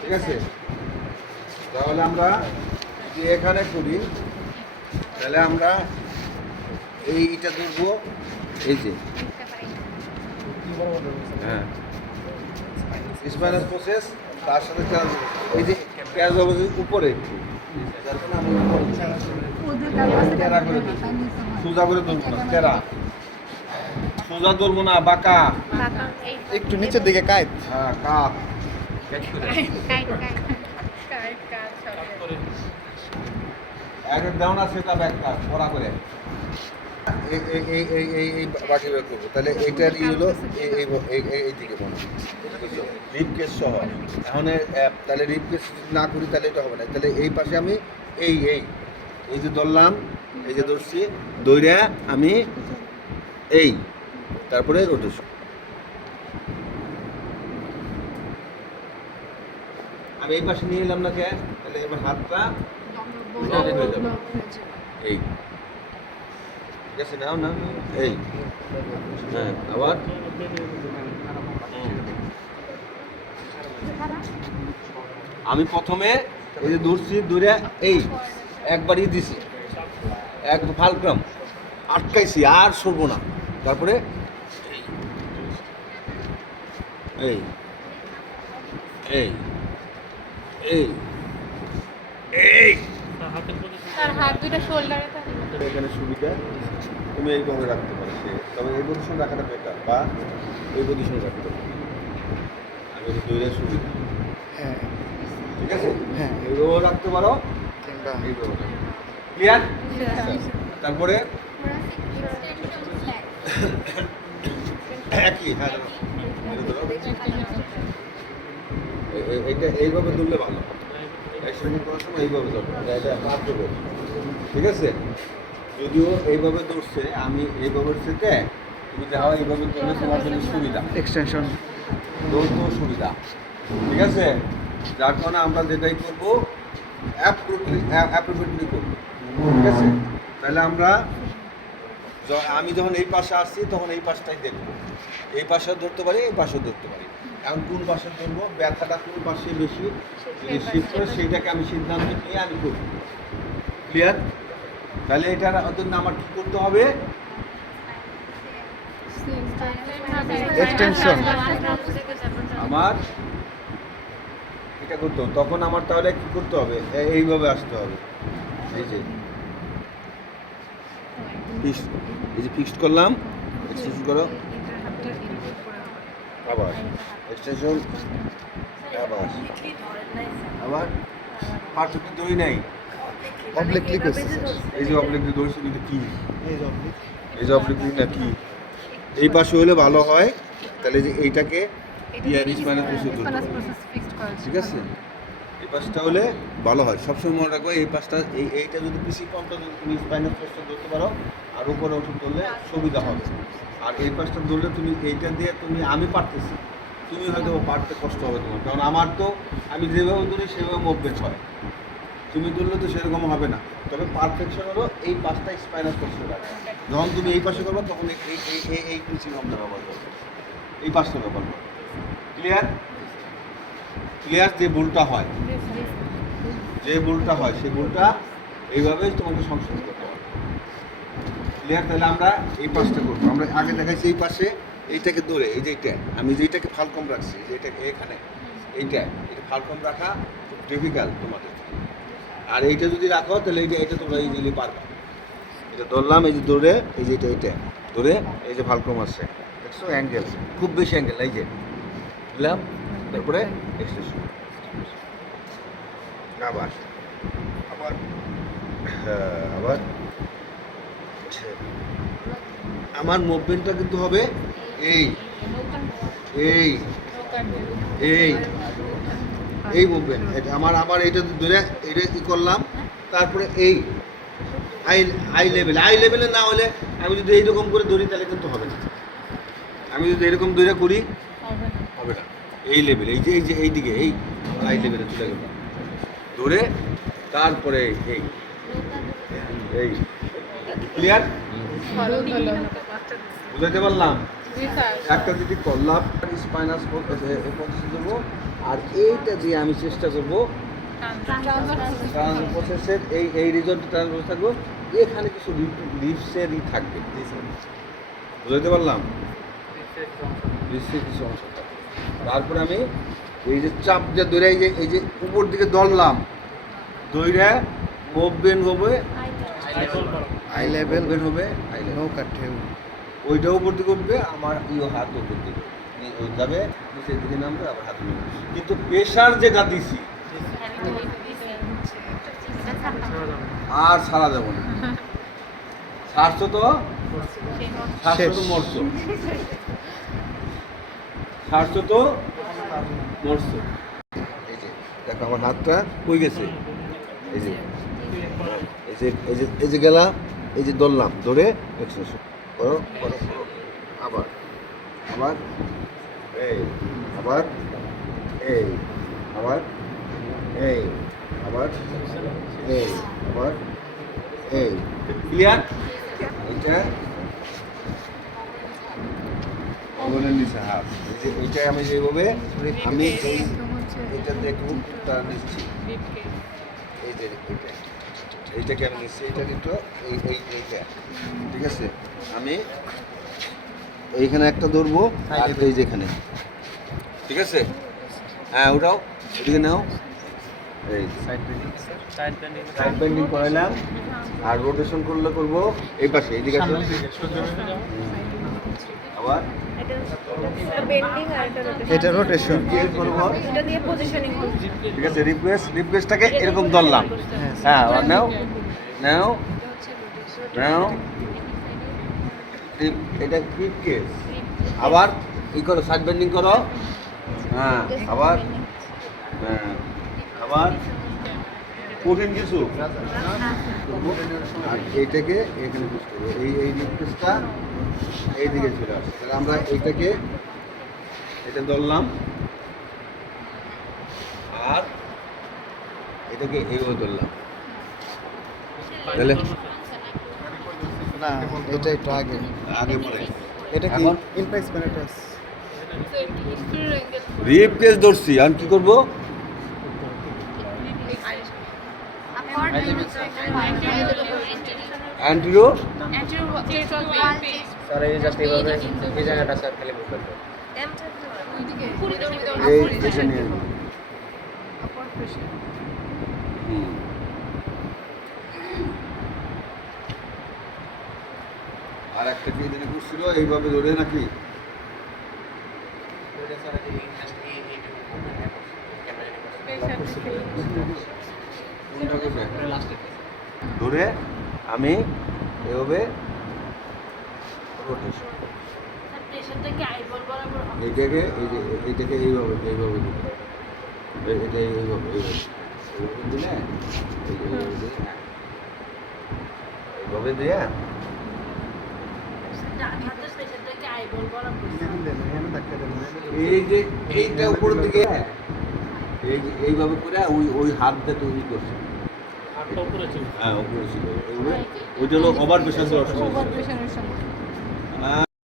ঠিক আছে, তাহলে আমরা যে এখানে করি তাহলে আমরা এইটা ধরবো, এই যে হ্যাঁ স্পাইনাল প্রসেস, তার সাথে এই যে ক্যাজ হবে উপরে একটু, সোজা করে ধরবো না, তেরা সোজা ধরবো না, বাঁকা একটু নিচের দিকে কাইত। হ্যাঁ কাত এক দাও না, সেটা ব্যাগটা পড়া করে এই বাকি বের করবো, তাহলে এইটার ই হলো এই দিকে রিপ কেস সহ। এখন তাহলে রিপ কেস না করি তাহলে এটা হবে না, তাহলে এই পাশে আমি এই যে ধরলাম, এই যে ধরছি, দইরা আমি এই তারপরে রোটেশন, আমি এই পাশে নিয়ে এলাম না কে, তাহলে এবার হাতটা এই ঠিক আছে, নাও না এই হ্যাঁ, আবার আমি প্রথমে এই যে ধরছি, ধরে এই একবারই দিছি, এক ফালক্রাম আটকাইছি, আর সরবো না, তারপরে এই এই এই এই হাত দুটো শোল্ডারে থাকে, এখানে সুবিধা তুমি এইভাবে রাখতে পারো, তবে এই পজিশন রাখাটা বেটার, বা এই পজিশন রাখতে পারো, আমি দৌড়ে সুবিধা। হ্যাঁ ঠিক আছে, হ্যাঁ, এইভাবেও রাখতে পারো, কিংবা এইভাবে ক্লিয়ার। তারপরে একই হ্যাঁ, এইটা এইভাবে তুললে ভালো, এক্সারসাইজ করার সময় এইভাবে ধরবে, এটা কার্যকর। ঠিক আছে, যদিও এইভাবে দৌড়ছে, আমি এইভাবে সেটে তুমি দেখো এইভাবে ধরলে তোমার জন্য সুবিধা, এক্সটেনশন দৌড়তেও সুবিধা। ঠিক আছে, যার কারণে আমরা যেটাই করবো অ্যাপ্রোপ্রিয়েটলি করবো। ঠিক আছে, তাহলে আমরা আমি যখন এই পাশে আসছি তখন এই পাশটাই দেখবো, এই পাশেও ধরতে পারি, এই পাশেও ধরতে পারি। এখন কোন পাশে ধরবো, ব্যথাটা কোন পাশে বেশি যদি শিফট করে সেইটাকে আমি সিদ্ধান্ত নিয়ে আমি করবো। ক্লিয়ার, তাহলে এটার জন্য আমার কী করতে হবে, এক্সটেনশন আমার এটা করতে হবে, তখন আমার তাহলে কী করতে হবে, এইভাবে আসতে হবে, এই যে ফিক্সড, এই যে ফিক্সড করলাম, এক্সটেনশন করো, আবার এক্সটেনশন, আবার পার্থক্য ধরি নাই, অবলিকলি করছে স্যার। এই যে অবলিকলি ধরছি, কিন্তু কি এই যে অবলিক, এই যে অবলিকলি না কি, এই পাশে হলে ভালো হয়, তাহলে যে এইটাকে স্পাইনাল প্রসেস ধরতে হবে। ঠিক আছে, এই পাশটা হলে ভালো হয়, সবসময় মনে রাখবে এই পাশটা, এইটা যদি পিসি পর্যন্ত যদি তুমি স্পাইনাল প্রসেস ধরতে পারো, আর উপরে ওষুধ ধরলে সুবিধা হবে। আর এই পাশটা ধরলে তুমি এইটা দিয়ে তুমি, আমি পারতেছি, তুমি হয়তো পারতে কষ্ট হবে তোমার, কারণ আমার তো আমি যেভাবে ধরি সেভাবে মুভমেন্ট হয়, তুমি ধরলে তো সেরকম হবে না। তবে পারফেকশন হলো এই পাশটা স্পাইনাল প্রসেস রাখা, যখন তুমি এই পাশে করবে তখন এই পিসি আমরা ব্যবহার করবো, এই পাশটা ব্যবহার করবো। ক্লিয়ার, ক্লিয়ার, যে ভুলটা হয়, যে ভুলটা হয় সেই ভুলটা এইভাবেই তোমাকে সংশোধন করতে হবে। ক্লিয়ার, তাহলে আমরা এই পাশটা করবো, আমরা আগে দেখাইছি এই পাশে এইটাকে ধরে, এই যে এইটা আমি যেটাকে ফালকম রাখছি, যে এটাকে এখানে এটা ফালকম রাখা খুব ডিফিকাল্ট তোমাদের, আর এইটা যদি রাখো তাহলে এটা তোমরা ইজিলি পারবে। এটা ধরলাম, এই যে ধরে, এই যে এটা ধরে, এই যে ফালকম আসছে, দেখছো অ্যাঙ্গেল, খুব বেশি অ্যাঙ্গেল, এই যে বুঝলাম, তারপরে এক্সটেনশন, আবার আবার আবার আমার মুভমেন্টটা কিন্তু হবে এই এই এই এই মুভমেন্ট, আমার এইটা ধরে এটা কি করলাম, তারপরে এই আই লেভেলে না হলে আমি যদি এইরকম করে ধরি তাহলে কিন্তু হবে না, আমি যদি এরকম ধরে করি হবে না, এই লেভেল, এই যে এইদিকে এই আই লেভেলে চলে গেল, ধরে তারপরে এই এই ক্লিয়ার, বুঝাতে পারলাম। জি স্যার। একটা যদি করলাম স্পাইনাস প্রসেস দেবো, আর এইটা দিয়ে আমি চেষ্টা করবো ট্রান্সফার প্রসেসের এই রিজনটা ট্রান্সফার থাকবো, এখানে কিছু লিপসেরই থাকবে, বুঝতে পারলাম, লিপসের কিছু অংশ থাকবে। তারপরে আমি এই যে চাপ দিয়ে ধরে এই যে উপর দিকে ধরলাম, ধরে মুভমেন্ট হবে, আই লেভেল মুভমেন্ট হবে, নৌকা ঢেউ ওইটা উপর দিকে উঠবে, আমার হাত উপর দিকে যাবে, নিচের দিকে নামবে, আবার হাত উঠবে। কিন্তু প্রেশার যেটা দিছি আর সারা যাবো না, ছাড়ছো তো মরছো, ছাড়ছো তো মরছো। এই যে দেখো আমার হাতটা কই গেছে, এই যে এই যে গেলাম, এই যে ধরলাম, ধরে এক্সারসাইজ করো করো করো, আবার আবার এই, আবার এই, আবার এই, আবার এই, আবার এই, ক্লিয়ার? এটা ওগুলোর নিচে হাত, এই যে এইটা আমি যেভাবে আমি এইটাতে একটু উত্তরটা নিচ্ছি, এই যে এইটাকে আমি নিচ্ছি, এইটা কিন্তু এইটা, ঠিক আছে? আমি এইখানে একটা ধরবো, আর এই যেখানে, ঠিক আছে? হ্যাঁ ওটাও এদিকে নাও, এই সাইড বেন্ডিং করাইলাম, আর রোটেশন করলে করবো এই পাশে, এইদিকে আসো, আবার এটা রোটেশন করবো, পজিশনিং ঠিক আছে? রিপ্লেসটাকে এরকম ধরলাম, হ্যাঁ আবার নাও নাও নাও, এটা ক্লিপ কেস, আবার করো, সাইড বেন্ডিং করো, হ্যাঁ আবার, হ্যাঁ আবার কঠিন কিছু করবো, আর এইটাকে এখানে পুশ করবো, এই রিপ্লেসটা এইদিকে চলে আসে, তাহলে আমরা এইটাকে এটা ধরলাম, আর এটাকে এইভাবে ধরলাম, তাহলে না এটা একটু আগে আগে পরে এটা কি এখন? ইমপ্রেস ম্যানেটাস রিপ্লেস ধরছি, আর কি করবো? অ্যান্টিরো স্যার এই যাতে এইভাবে এই জায়গাটা স্যার খালি বুঝতে এই এটা নিয়ে নেবো। হুম। আর একটা কি দিনে করছিল এইভাবে ধরে নাকি? কোনটা করবে? ধরে আমি এভাবে rotation। এইটাকে এইটাকে এইভাবে দিতে হবে। এটা এইভাবে দিলে এইভাবে দিয়ে এই যে এইটা উপরের দিকে এইভাবে করে ওই হাতটা তৈরি করছে, হ্যাঁ উপরে ছিল, ওইটা হলো ওভার প্রেশার দেওয়ার সময়।